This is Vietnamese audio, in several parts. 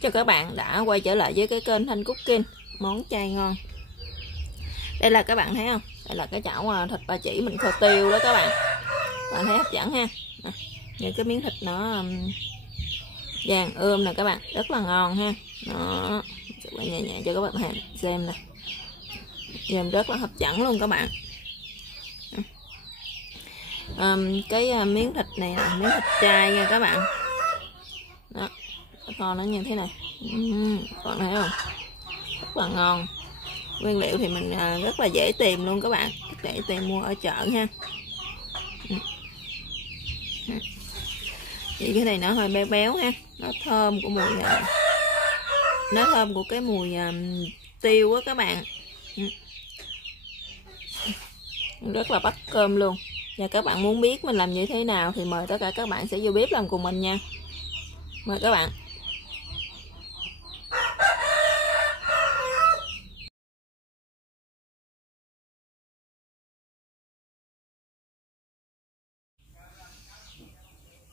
Chào các bạn đã quay trở lại với cái kênh Thanh Cooking, món chay ngon. Đây là các bạn thấy không? Đây là cái chảo thịt ba chỉ mình kho tiêu đó các bạn. Bạn thấy hấp dẫn ha. Nè, những cái miếng thịt nó vàng ươm nè các bạn, rất là ngon ha. Đó, nhẹ nhẹ cho các bạn xem nè. Nhìn rất là hấp dẫn luôn các bạn. Cái miếng thịt này là miếng thịt chay nha các bạn. Đó, kho nó như thế này. Còn thấy không? Rất là ngon. Nguyên liệu thì mình rất là dễ tìm luôn các bạn, dễ tìm mua ở chợ ha. Thì cái này nó hơi béo béo ha, nó thơm của mùi nó thơm của cái mùi tiêu á các bạn. Rất là bắt cơm luôn. Và các bạn muốn biết mình làm như thế nào thì mời tất cả các bạn sẽ vô bếp làm cùng mình nha. Mời các bạn.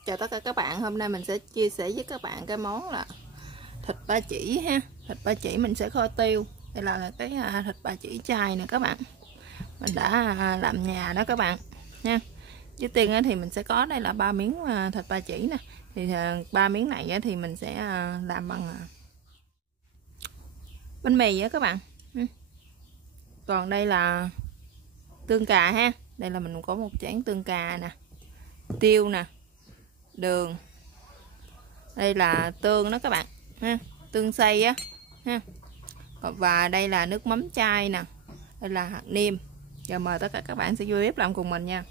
Chào tất cả các bạn, hôm nay mình sẽ chia sẻ với các bạn cái món là thịt ba chỉ ha. Thịt ba chỉ mình sẽ kho tiêu. Đây là cái thịt ba chỉ chay nè các bạn. Mình đã làm nhà đó các bạn nha. Trước tiên thì mình sẽ có đây là 3 miếng thịt ba chỉ nè. Thì 3 miếng này thì mình sẽ làm bằng bánh mì á các bạn. Còn đây là tương cà ha. Đây là mình có một chén tương cà nè, tiêu nè, đường, đây là tương đó các bạn ha, tương xay á ha, và đây là nước mắm chai nè, đây là hạt nêm. Giờ mời tất cả các bạn sẽ vô bếp làm cùng mình nha.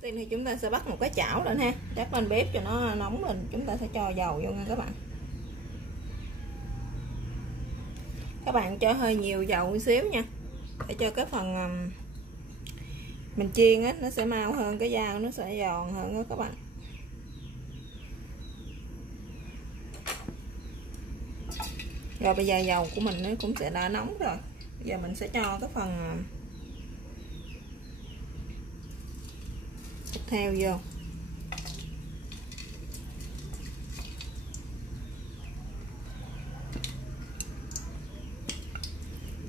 Tiên thì chúng ta sẽ bắt một cái chảo lên ha, đắp lên bếp cho nó nóng lên, chúng ta sẽ cho dầu vô nha các bạn. Các bạn cho hơi nhiều dầu một xíu nha, để cho cái phần mình chiên á nó sẽ mau hơn, cái dao nó sẽ giòn hơn đó các bạn. Rồi bây giờ dầu của mình nó cũng sẽ đã nóng rồi. Bây giờ mình sẽ cho cái phần tiếp theo vô.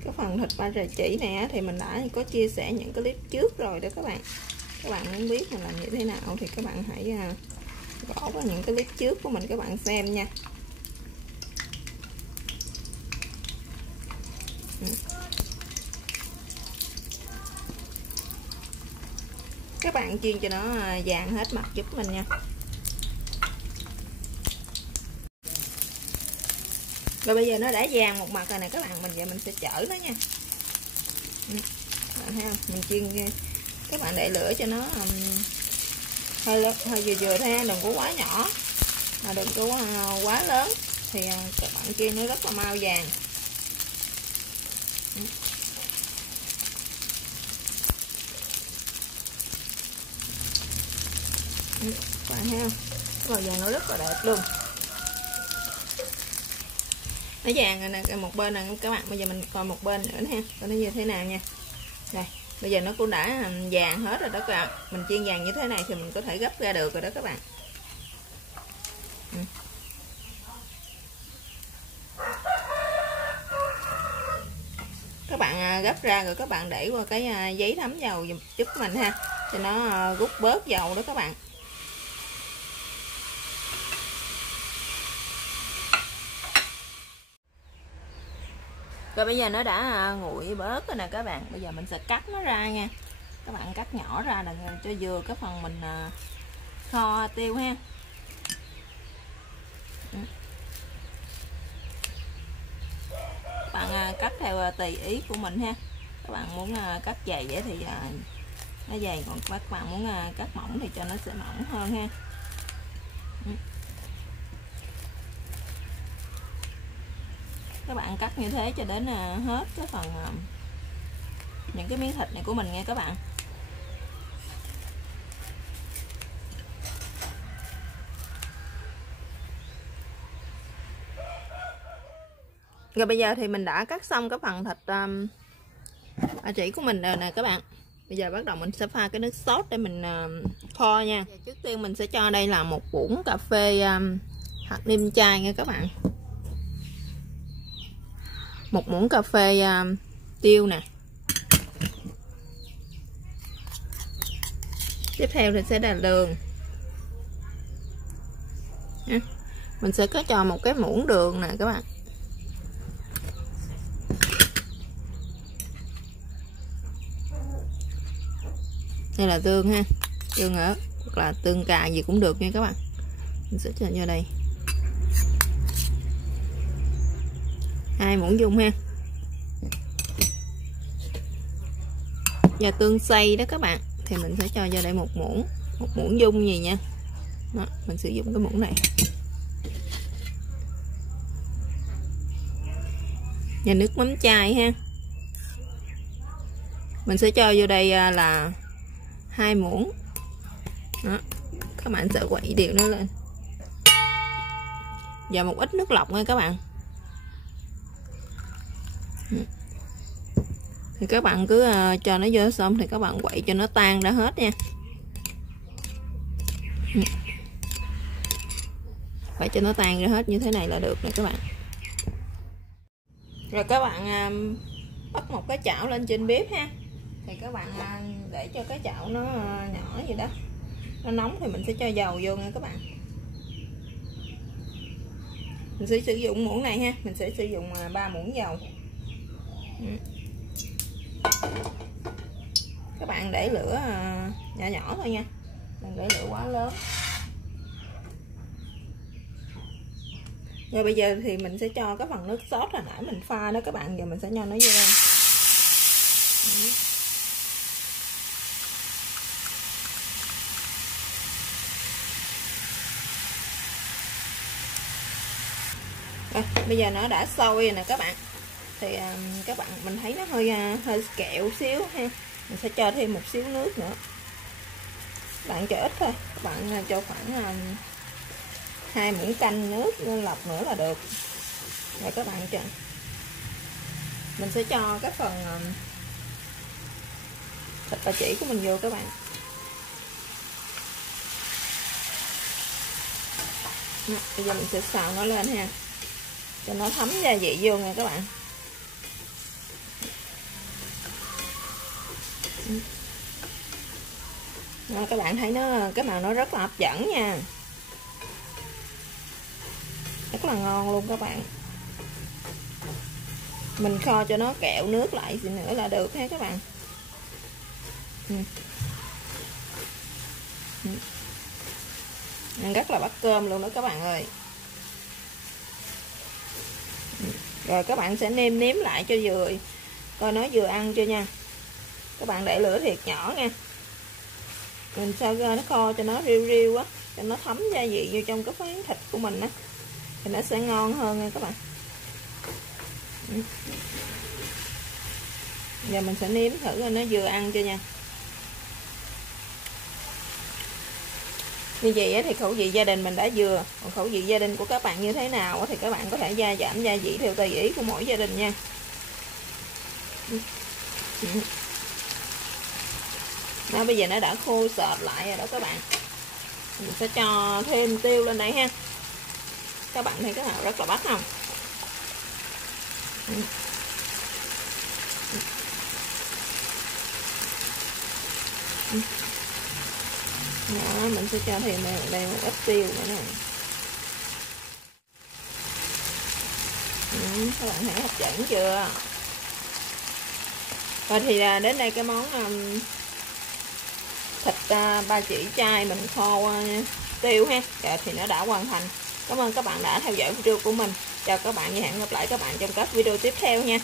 Cái phần thịt ba chỉ này thì mình đã có chia sẻ những cái clip trước rồi đó các bạn. Các bạn muốn biết mình làm như thế nào thì các bạn hãy gõ vào những cái clip trước của mình các bạn xem nha. Các bạn chiên cho nó vàng hết mặt giúp mình nha. Rồi bây giờ nó đã vàng một mặt rồi nè các bạn, giờ mình sẽ chở nó nha. Bạn thấy không? Mình chiên, các bạn để lửa cho nó hơi vừa vừa thôi, đừng có quá nhỏ mà đừng có quá lớn thì các bạn chiên nó rất là mau vàng. Các bạn thấy không? Màu vàng nó rất là đẹp luôn. Nó vàng rồi nè, một bên nè các bạn. Bây giờ mình còn một bên nữa ha, coi nó như thế nào nha. Đây, bây giờ nó cũng đã vàng hết rồi đó các bạn. Mình chiên vàng như thế này thì mình có thể gấp ra được rồi đó các bạn. Các bạn gấp ra rồi các bạn để qua cái giấy thấm dầu giúp mình ha, cho nó rút bớt dầu đó các bạn. Rồi bây giờ nó đã nguội bớt rồi nè các bạn. Bây giờ mình sẽ cắt nó ra nha. Các bạn cắt nhỏ ra là cho vừa cái phần mình kho tiêu ha. Các bạn cắt theo tùy ý của mình ha. Các bạn muốn cắt dày vậy thì nó dày, còn các bạn muốn cắt mỏng thì cho nó sẽ mỏng hơn ha. Các bạn cắt như thế cho đến hết cái phần những cái miếng thịt này của mình nha các bạn. Rồi bây giờ thì mình đã cắt xong cái phần thịt ba chỉ của mình rồi nè các bạn. Bây giờ bắt đầu mình sẽ pha cái nước sốt để mình kho nha. Trước tiên mình sẽ cho đây là 1 muỗng cà phê hạt nêm chai nha các bạn. 1 muỗng cà phê tiêu nè. Tiếp theo thì sẽ là đường. Mình sẽ có cho 1 cái muỗng đường nè các bạn. Đây là tương ha, tương ớt hoặc là tương cà gì cũng được nha các bạn. Mình sẽ cho vô đây 2 muỗng dung ha. Và tương xay đó các bạn thì mình sẽ cho vô đây 1 muỗng dung gì nha. Đó, mình sử dụng cái muỗng này. Và nước mắm chai ha. Mình sẽ cho vô đây là 2 muỗng. Đó, các bạn sẽ quậy đều nó lên. Và một ít nước lọc nha các bạn. Thì các bạn cứ cho nó vô xong thì các bạn quậy cho nó tan ra hết nha. Phải cho nó tan ra hết như thế này là được nè các bạn. Rồi các bạn bắt một cái chảo lên trên bếp ha. Thì các bạn để cho cái chảo nó nhỏ gì đó, nó nóng thì mình sẽ cho dầu vô nha các bạn. Mình sẽ sử dụng muỗng này ha, mình sẽ sử dụng 3 muỗng dầu. Các bạn để lửa nhỏ nhỏ thôi nha, đừng để lửa quá lớn. Rồi bây giờ thì mình sẽ cho cái phần nước sốt hồi nãy mình pha đó các bạn, giờ mình sẽ cho nó vô đây. Rồi, bây giờ nó đã sôi nè các bạn. Thì các bạn mình thấy nó hơi kẹo xíu ha. Mình sẽ cho thêm một xíu nước nữa. Các bạn cho ít thôi, các bạn cho khoảng 2 muỗng canh nước lọc nữa là được. Rồi các bạn cho. Mình sẽ cho cái phần thịt ba chỉ của mình vô các bạn. Đó, bây giờ mình sẽ xào nó lên ha, cho nó thấm gia vị vô nha các bạn. Đó, các bạn thấy nó cái màu nó rất là hấp dẫn nha, rất là ngon luôn các bạn. Mình kho cho nó kẹo nước lại nữa là được ha các bạn. Rất là bắt cơm luôn đó các bạn ơi. Rồi các bạn sẽ nêm lại cho vừa, coi nó vừa ăn chưa nha. Các bạn để lửa thiệt nhỏ nha. Mình sao nó kho cho nó riu riu á, cho nó thấm gia vị vô trong cái miếng thịt của mình á, thì nó sẽ ngon hơn nha các bạn. Giờ mình sẽ nếm thử coi nó vừa ăn chưa nha. Như vậy thì khẩu vị gia đình mình đã vừa, còn khẩu vị gia đình của các bạn như thế nào thì các bạn có thể gia giảm gia vị theo tùy ý của mỗi gia đình nha. Đó, bây giờ nó đã khô sệt lại rồi đó các bạn. Mình sẽ cho thêm tiêu lên đây ha. Các bạn thấy cái màu rất là bắt không? Đó, mình sẽ cho thêm đây một ít tiêu nữa nè. Các bạn thấy hấp dẫn chưa? Và thì đến đây cái món thịt ba chỉ chay mình kho tiêu ha, thì nó đã hoàn thành. Cảm ơn các bạn đã theo dõi video của mình. Chào các bạn và hẹn gặp lại các bạn trong các video tiếp theo nha.